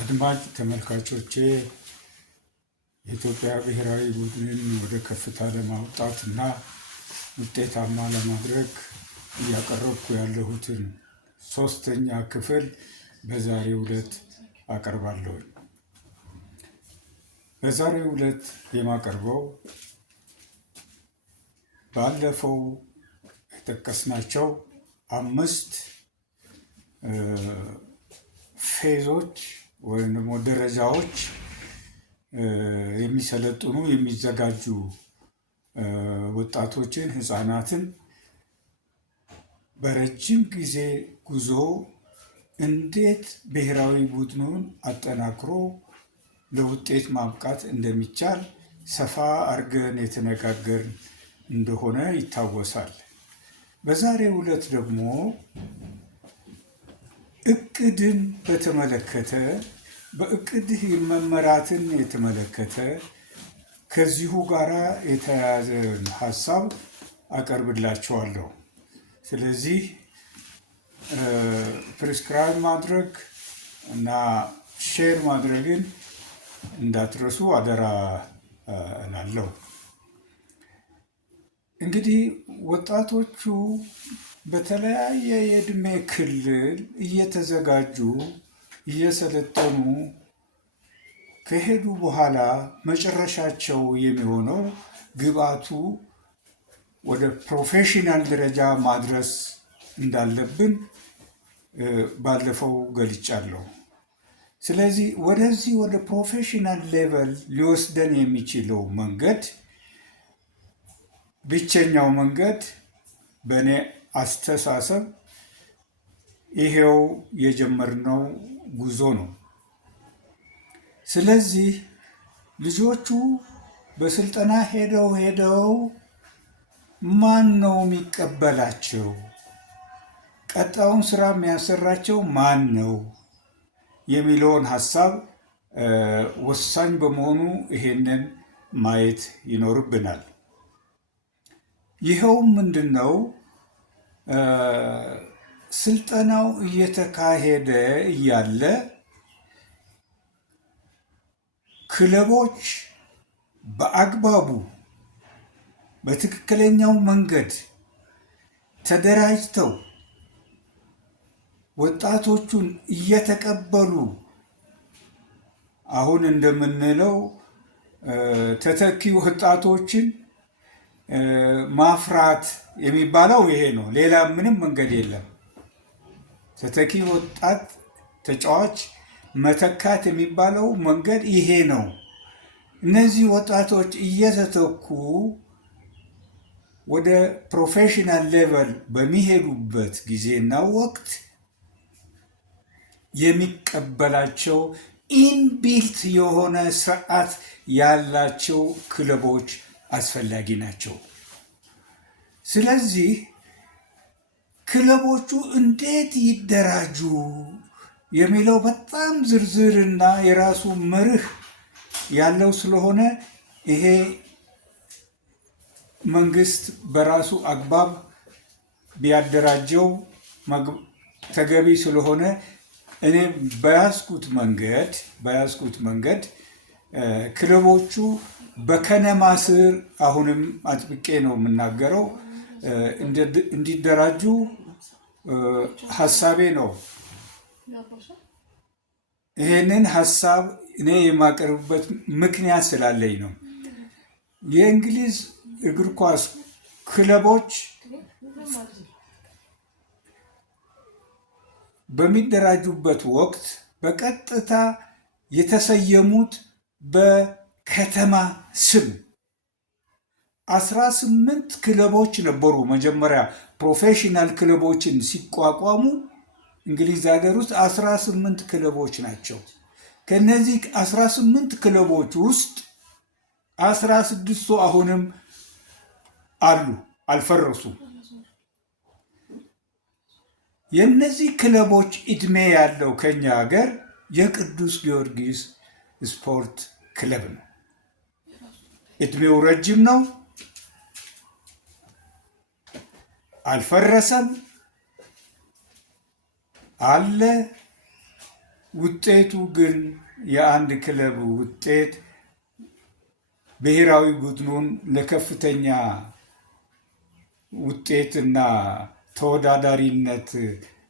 አድማጭ ተመልካቾቼ የኢትዮጵያ ብሔራዊ ቡድንን ወደ ከፍታ ለማውጣት እና ውጤታማ ለማድረግ እያቀረብኩ ያለሁትን ሶስተኛ ክፍል በዛሬው ዕለት አቀርባለሁ። በዛሬው ዕለት የማቀርበው ባለፈው የጠቀስናቸው 5 ፌዞች ወይም ደግሞ ደረጃዎች የሚሰለጥኑ የሚዘጋጁ ወጣቶችን ህፃናትን በረጅም ጊዜ ጉዞ እንዴት ብሔራዊ ቡድኑን አጠናክሮ ለውጤት ማብቃት እንደሚቻል ሰፋ አድርገን የተነጋገርን እንደሆነ ይታወሳል። በዛሬው ዕለት ደግሞ እቅድን በተመለከተ በእቅድ መመራትን የተመለከተ ከዚሁ ጋር የተያያዘን ሀሳብ አቀርብላችኋለሁ። ስለዚህ ፕሪስክራይብ ማድረግ እና ሼር ማድረግን እንዳትረሱ አደራ እላለሁ። እንግዲህ ወጣቶቹ በተለያየ የዕድሜ ክልል እየተዘጋጁ እየሰለጠኑ ከሄዱ በኋላ መጨረሻቸው የሚሆነው ግብአቱ ወደ ፕሮፌሽናል ደረጃ ማድረስ እንዳለብን ባለፈው ገልጫለሁ። ስለዚህ ወደዚህ ወደ ፕሮፌሽናል ሌቨል ሊወስደን የሚችለው መንገድ ብቸኛው መንገድ በእኔ አስተሳሰብ ይሄው የጀመርነው ጉዞ ነው። ስለዚህ ልጆቹ በስልጠና ሄደው ማን ነው የሚቀበላቸው? ቀጣዩን ስራ የሚያሰራቸው ማን ነው የሚለውን ሀሳብ ወሳኝ በመሆኑ ይሄንን ማየት ይኖርብናል። ይኸው ምንድን ነው? ስልጠናው እየተካሄደ እያለ ክለቦች በአግባቡ በትክክለኛው መንገድ ተደራጅተው ወጣቶቹን እየተቀበሉ አሁን እንደምንለው ተተኪ ወጣቶችን ማፍራት የሚባለው ይሄ ነው። ሌላ ምንም መንገድ የለም። ተተኪ ወጣት ተጫዋች መተካት የሚባለው መንገድ ይሄ ነው። እነዚህ ወጣቶች እየተተኩ ወደ ፕሮፌሽናል ሌቨል በሚሄዱበት ጊዜና ወቅት የሚቀበላቸው ኢንቢልት የሆነ ስርዓት ያላቸው ክለቦች አስፈላጊ ናቸው። ስለዚህ ክለቦቹ እንዴት ይደራጁ የሚለው በጣም ዝርዝርና የራሱ መርህ ያለው ስለሆነ ይሄ መንግስት በራሱ አግባብ ቢያደራጀው ተገቢ ስለሆነ እኔ በያዝኩት መንገድ ክለቦቹ በከነማ ስር አሁንም አጥብቄ ነው የምናገረው እንዲደራጁ ሀሳቤ ነው። ይሄንን ሀሳብ እኔ የማቀርብበት ምክንያት ስላለኝ ነው። የእንግሊዝ እግር ኳስ ክለቦች በሚደራጁበት ወቅት በቀጥታ የተሰየሙት በከተማ ስም 18 ክለቦች ነበሩ። መጀመሪያ ፕሮፌሽናል ክለቦችን ሲቋቋሙ እንግሊዝ ሀገር ውስጥ 18 ክለቦች ናቸው። ከነዚህ 18 ክለቦች ውስጥ 16ቱ አሁንም አሉ፣ አልፈረሱም። የነዚህ ክለቦች ዕድሜ ያለው ከኛ ሀገር የቅዱስ ጊዮርጊስ ስፖርት ክለብ ነው። ዕድሜው ረጅም ነው፣ አልፈረሰም፣ አለ። ውጤቱ ግን የአንድ ክለብ ውጤት ብሔራዊ ቡድኑን ለከፍተኛ ውጤትና ተወዳዳሪነት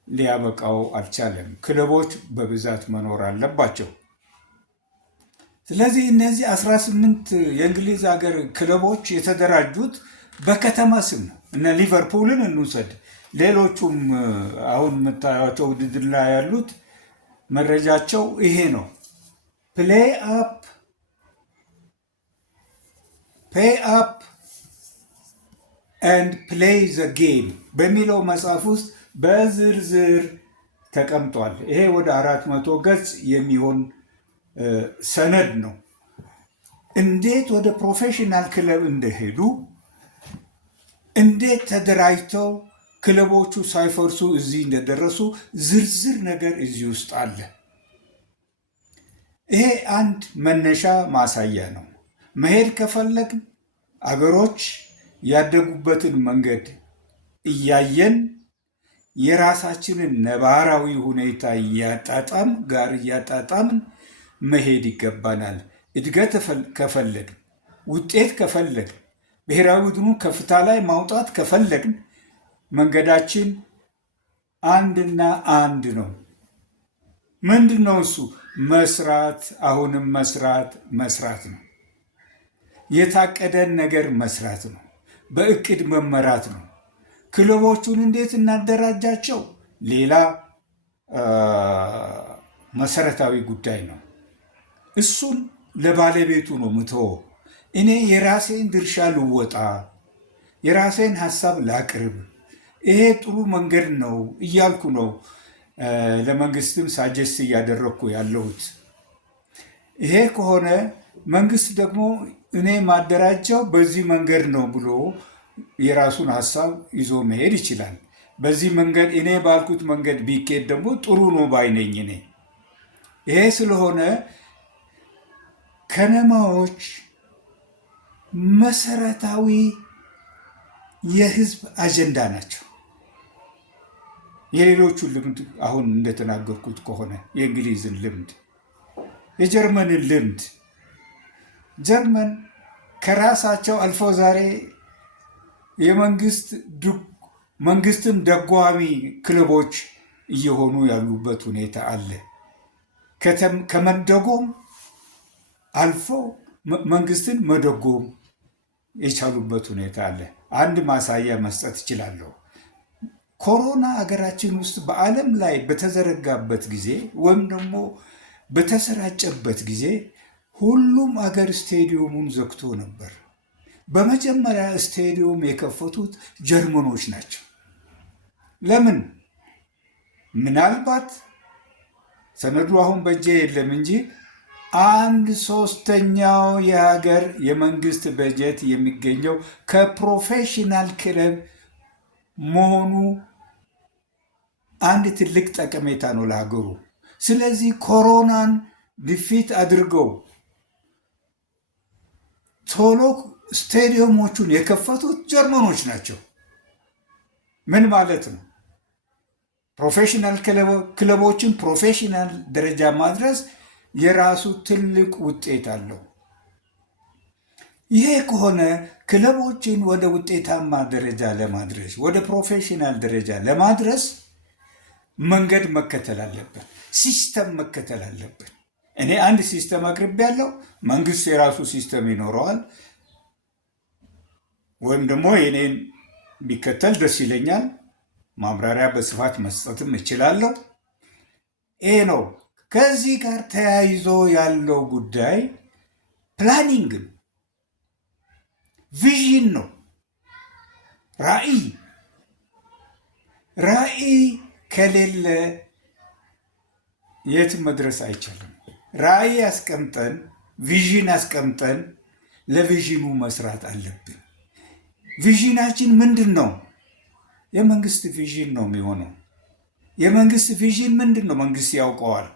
ሊያበቃው አልቻለም። ክለቦች በብዛት መኖር አለባቸው። ስለዚህ እነዚህ 18 የእንግሊዝ ሀገር ክለቦች የተደራጁት በከተማ ስም ነው። እነ ሊቨርፑልን እንውሰድ፣ ሌሎቹም አሁን የምታዩቸው ውድድር ላይ ያሉት መረጃቸው ይሄ ነው። ፕሌይ አፕ ኤንድ ፕሌይ ዘ ጌም በሚለው መጽሐፍ ውስጥ በዝርዝር ተቀምጧል። ይሄ ወደ 400 ገጽ የሚሆን ሰነድ ነው። እንዴት ወደ ፕሮፌሽናል ክለብ እንደሄዱ፣ እንዴት ተደራጅተው ክለቦቹ ሳይፈርሱ እዚህ እንደደረሱ ዝርዝር ነገር እዚህ ውስጥ አለ። ይሄ አንድ መነሻ ማሳያ ነው። መሄድ ከፈለግን አገሮች ያደጉበትን መንገድ እያየን የራሳችንን ነባራዊ ሁኔታ እያጣጣምን መሄድ ይገባናል። እድገት ከፈለግን፣ ውጤት ከፈለግን፣ ብሔራዊ ቡድኑ ከፍታ ላይ ማውጣት ከፈለግን መንገዳችን አንድና አንድ ነው። ምንድን ነው እሱ? መስራት፣ አሁንም መስራት ነው። የታቀደን ነገር መስራት ነው። በእቅድ መመራት ነው። ክለቦቹን እንዴት እናደራጃቸው ሌላ መሰረታዊ ጉዳይ ነው። እሱን ለባለቤቱ ነው ምተወው። እኔ የራሴን ድርሻ ልወጣ፣ የራሴን ሀሳብ ላቅርብ፣ ይሄ ጥሩ መንገድ ነው እያልኩ ነው ለመንግስትም ሳጀስት እያደረግኩ ያለሁት። ይሄ ከሆነ መንግስት ደግሞ እኔ ማደራጃው በዚህ መንገድ ነው ብሎ የራሱን ሀሳብ ይዞ መሄድ ይችላል። በዚህ መንገድ እኔ ባልኩት መንገድ ቢኬድ ደግሞ ጥሩ ነው ባይነኝ እኔ። ይሄ ስለሆነ ከነማዎች መሰረታዊ የህዝብ አጀንዳ ናቸው። የሌሎቹን ልምድ አሁን እንደተናገርኩት ከሆነ የእንግሊዝን ልምድ፣ የጀርመንን ልምድ፣ ጀርመን ከራሳቸው አልፎ ዛሬ መንግስትን ደጓሚ ክለቦች እየሆኑ ያሉበት ሁኔታ አለ። ከመደጎም አልፎ መንግስትን መደጎም የቻሉበት ሁኔታ አለ። አንድ ማሳያ መስጠት እችላለሁ። ኮሮና ሀገራችን ውስጥ በዓለም ላይ በተዘረጋበት ጊዜ ወይም ደግሞ በተሰራጨበት ጊዜ ሁሉም አገር ስቴዲየሙን ዘግቶ ነበር። በመጀመሪያ ስቴዲየም የከፈቱት ጀርመኖች ናቸው። ለምን? ምናልባት ሰነዱ አሁን በእጄ የለም እንጂ 1/3 የሀገር የመንግስት በጀት የሚገኘው ከፕሮፌሽናል ክለብ መሆኑ አንድ ትልቅ ጠቀሜታ ነው ለሀገሩ። ስለዚህ ኮሮናን ዲፊት አድርገው ቶሎ ስቴዲየሞቹን የከፈቱት ጀርመኖች ናቸው። ምን ማለት ነው? ፕሮፌሽናል ክለቦችን ፕሮፌሽናል ደረጃ ማድረስ የራሱ ትልቅ ውጤት አለው። ይሄ ከሆነ ክለቦችን ወደ ውጤታማ ደረጃ ለማድረስ ወደ ፕሮፌሽናል ደረጃ ለማድረስ መንገድ መከተል አለብን፣ ሲስተም መከተል አለብን። እኔ አንድ ሲስተም አቅርቤያለሁ። መንግስት የራሱ ሲስተም ይኖረዋል፣ ወይም ደግሞ የኔን ቢከተል ደስ ይለኛል። ማብራሪያ በስፋት መስጠትም እችላለሁ። ይሄ ነው። ከዚህ ጋር ተያይዞ ያለው ጉዳይ ፕላኒንግ ነው፣ ቪዥን ነው፣ ራዕይ ከሌለ የትም መድረስ አይቻልም። ራዕይ አስቀምጠን ቪዥን አስቀምጠን ለቪዥኑ መስራት አለብን። ቪዥናችን ምንድን ነው? የመንግስት ቪዥን ነው የሚሆነው። የመንግስት ቪዥን ምንድን ነው? መንግስት ያውቀዋል።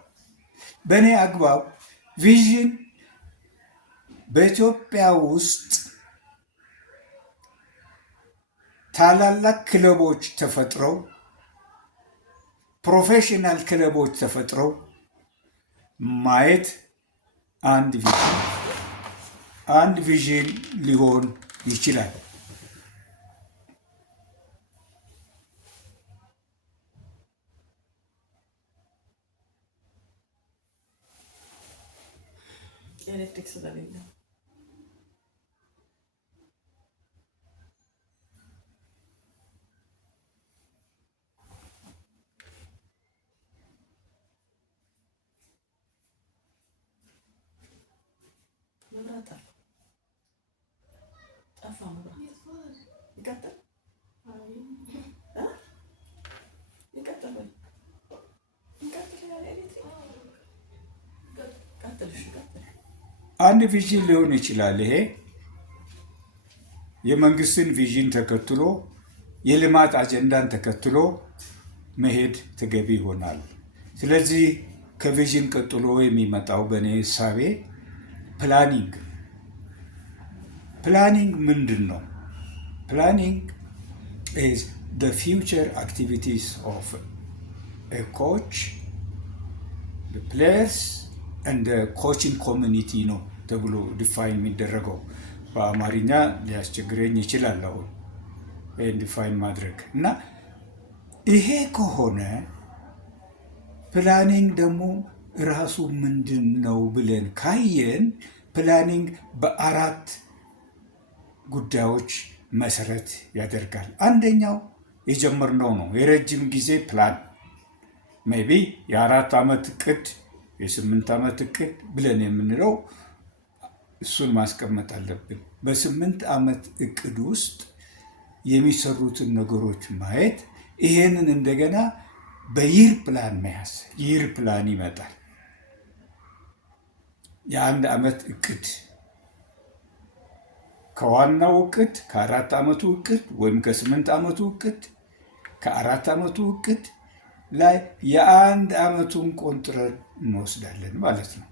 በእኔ አግባብ ቪዥን በኢትዮጵያ ውስጥ ታላላቅ ክለቦች ተፈጥረው ፕሮፌሽናል ክለቦች ተፈጥረው ማየት አንድ ቪዥን ሊሆን ይችላል። ኤሌክትሪክ ስለሌለ መብራት አለ። ጠፋ መብራት። ይቀጥል ይቀጥል አንድ ቪዥን ሊሆን ይችላል። ይሄ የመንግስትን ቪዥን ተከትሎ የልማት አጀንዳን ተከትሎ መሄድ ተገቢ ይሆናል። ስለዚህ ከቪዥን ቀጥሎ የሚመጣው በእኔ እሳቤ ፕላኒንግ ምንድን ነው? ፕላኒንግ is the future activities of a coach, the players and the coaching community ነው ተብሎ ዲፋይን የሚደረገው። በአማርኛ ሊያስቸግረኝ ይችላል አሁን ይህን ዲፋይን ማድረግ እና ይሄ ከሆነ ፕላኒንግ ደግሞ ራሱ ምንድን ነው ብለን ካየን ፕላኒንግ በ4 ጉዳዮች መሰረት ያደርጋል። አንደኛው የጀመርነው ነው፣ የረጅም ጊዜ ፕላን ሜይ ቢ የ4 ዓመት እቅድ፣ የ8 ዓመት እቅድ ብለን የምንለው እሱን ማስቀመጥ አለብን። በ8 ዓመት እቅድ ውስጥ የሚሰሩትን ነገሮች ማየት፣ ይሄንን እንደገና በይር ፕላን መያዝ። ይር ፕላን ይመጣል። የ1 ዓመት እቅድ ከዋናው እቅድ ከ4 ዓመቱ እቅድ ወይም ከ8 ዓመቱ እቅድ ከ4 ዓመቱ እቅድ ላይ የ1 ዓመቱን ቆንጥረን እንወስዳለን ማለት ነው።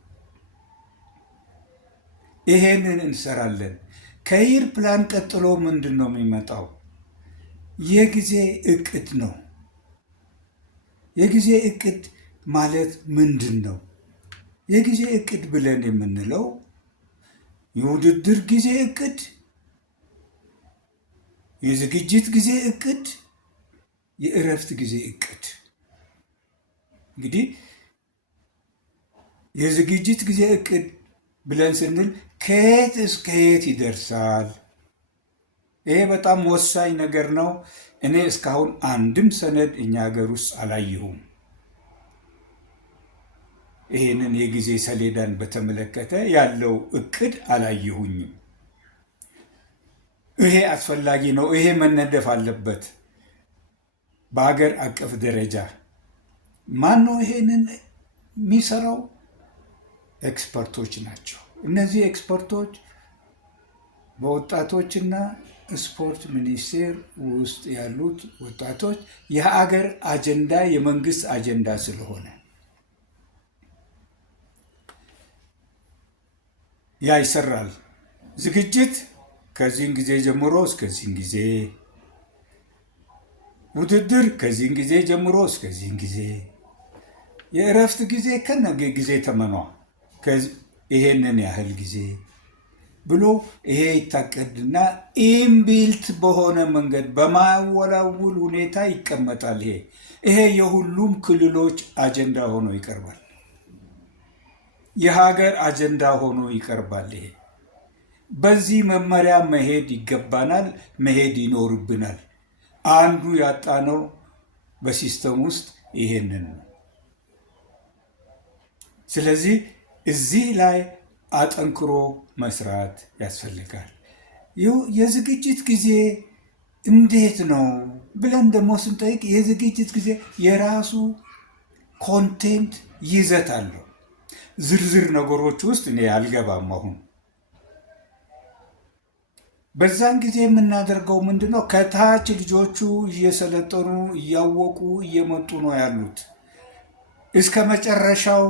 ይሄንን እንሰራለን። ከይር ፕላን ቀጥሎ ምንድን ነው የሚመጣው? የጊዜ እቅድ ነው። የጊዜ እቅድ ማለት ምንድን ነው? የጊዜ እቅድ ብለን የምንለው የውድድር ጊዜ እቅድ፣ የዝግጅት ጊዜ እቅድ፣ የእረፍት ጊዜ እቅድ። እንግዲህ የዝግጅት ጊዜ እቅድ ብለን ስንል ከየት እስከ የት ይደርሳል? ይሄ በጣም ወሳኝ ነገር ነው። እኔ እስካሁን አንድም ሰነድ እኛ ሀገር ውስጥ አላየሁም። ይሄንን የጊዜ ሰሌዳን በተመለከተ ያለው እቅድ አላየሁኝም። ይሄ አስፈላጊ ነው። ይሄ መነደፍ አለበት በሀገር አቀፍ ደረጃ። ማን ነው ይሄንን የሚሰራው? ኤክስፐርቶች ናቸው። እነዚህ ኤክስፐርቶች በወጣቶችና ስፖርት ሚኒስቴር ውስጥ ያሉት ወጣቶች የሀገር አጀንዳ የመንግስት አጀንዳ ስለሆነ ያ ይሰራል። ዝግጅት ከዚህን ጊዜ ጀምሮ እስከዚህን ጊዜ፣ ውድድር ከዚህን ጊዜ ጀምሮ እስከዚህን ጊዜ፣ የእረፍት ጊዜ ከነገ ጊዜ ተመኗ ይሄንን ያህል ጊዜ ብሎ ይሄ ይታቀድና ኢምቢልት በሆነ መንገድ በማያወላውል ሁኔታ ይቀመጣል። ይሄ የሁሉም ክልሎች አጀንዳ ሆኖ ይቀርባል። የሀገር አጀንዳ ሆኖ ይቀርባል። ይሄ በዚህ መመሪያ መሄድ ይገባናል፣ መሄድ ይኖርብናል። አንዱ ያጣነው በሲስተም ውስጥ ይሄንን ነው። ስለዚህ እዚህ ላይ አጠንክሮ መስራት ያስፈልጋል። የዝግጅት ጊዜ እንዴት ነው ብለን ደግሞ ስንጠይቅ የዝግጅት ጊዜ የራሱ ኮንቴንት ይዘት አለው። ዝርዝር ነገሮች ውስጥ እኔ አልገባም። አሁን በዛን ጊዜ የምናደርገው ምንድን ነው? ከታች ልጆቹ እየሰለጠኑ እያወቁ እየመጡ ነው ያሉት። እስከ መጨረሻው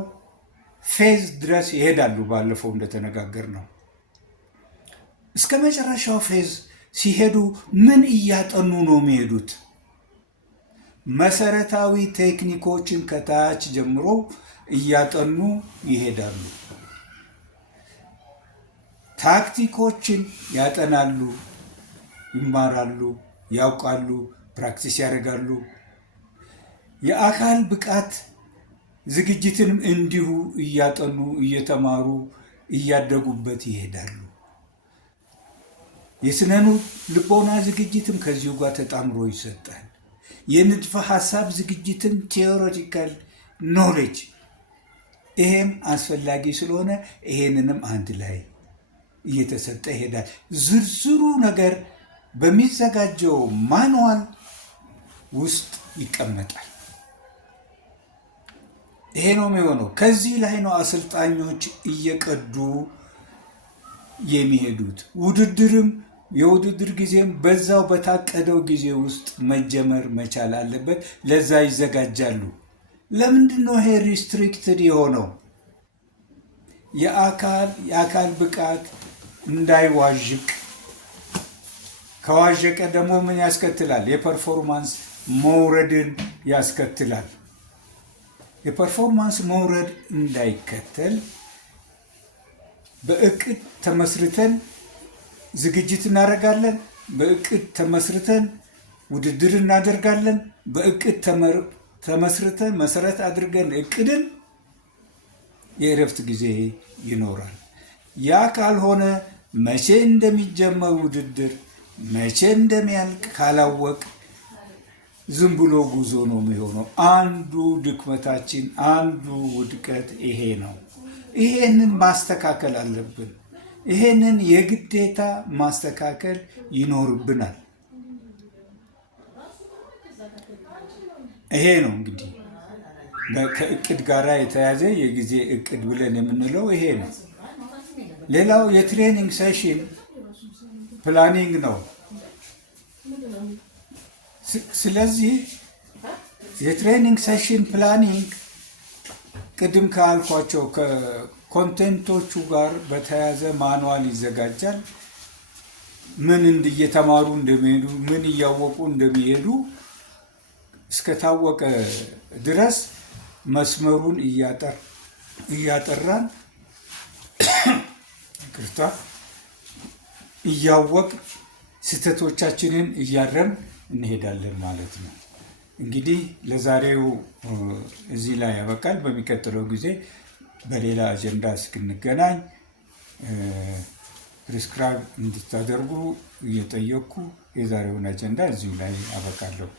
ፌዝ ድረስ ይሄዳሉ። ባለፈው እንደተነጋገር ነው። እስከ መጨረሻው ፌዝ ሲሄዱ ምን እያጠኑ ነው የሚሄዱት? መሰረታዊ ቴክኒኮችን ከታች ጀምሮ እያጠኑ ይሄዳሉ። ታክቲኮችን ያጠናሉ፣ ይማራሉ፣ ያውቃሉ፣ ፕራክቲስ ያደርጋሉ። የአካል ብቃት ዝግጅትንም እንዲሁ እያጠኑ እየተማሩ እያደጉበት ይሄዳሉ። የስነ ልቦና ዝግጅትም ከዚሁ ጋር ተጣምሮ ይሰጣል። የንድፈ ሀሳብ ዝግጅትም ቴዎሬቲካል ኖሌጅ፣ ይሄም አስፈላጊ ስለሆነ ይሄንንም አንድ ላይ እየተሰጠ ይሄዳል። ዝርዝሩ ነገር በሚዘጋጀው ማንዋል ውስጥ ይቀመጣል። ይሄ ነው የሚሆነው። ከዚህ ላይ ነው አሰልጣኞች እየቀዱ የሚሄዱት። ውድድርም የውድድር ጊዜም በዛው በታቀደው ጊዜ ውስጥ መጀመር መቻል አለበት። ለዛ ይዘጋጃሉ። ለምንድን ነው ይሄ ሪስትሪክትድ የሆነው? የአካል ብቃት እንዳይዋዥቅ። ከዋዠቀ ደግሞ ምን ያስከትላል? የፐርፎርማንስ መውረድን ያስከትላል። የፐርፎርማንስ መውረድ እንዳይከተል በእቅድ ተመስርተን ዝግጅት እናደርጋለን። በእቅድ ተመስርተን ውድድር እናደርጋለን። በእቅድ ተመስርተን መሰረት አድርገን እቅድን የእረፍት ጊዜ ይኖራል። ያ ካልሆነ መቼ እንደሚጀመር ውድድር መቼ እንደሚያልቅ ካላወቅ ዝም ብሎ ጉዞ ነው የሚሆነው። አንዱ ድክመታችን፣ አንዱ ውድቀት ይሄ ነው። ይሄንን ማስተካከል አለብን። ይሄንን የግዴታ ማስተካከል ይኖርብናል። ይሄ ነው እንግዲህ ከእቅድ ጋር የተያዘ የጊዜ እቅድ ብለን የምንለው ይሄ ነው። ሌላው የትሬኒንግ ሴሽን ፕላኒንግ ነው። ስለዚህ የትሬኒንግ ሴሽን ፕላኒንግ ቅድም ካልኳቸው ከኮንቴንቶቹ ጋር በተያያዘ ማንዋል ይዘጋጃል። ምን እየተማሩ እንደሚሄዱ፣ ምን እያወቁ እንደሚሄዱ እስከታወቀ ድረስ መስመሩን እያጠራን እያወቅ ስህተቶቻችንን እያረም እንሄዳለን ማለት ነው። እንግዲህ ለዛሬው እዚህ ላይ ያበቃል። በሚቀጥለው ጊዜ በሌላ አጀንዳ እስክንገናኝ ፕሪስክራይብ እንድታደርጉ እየጠየቅኩ የዛሬውን አጀንዳ እዚሁ ላይ አበቃለሁ።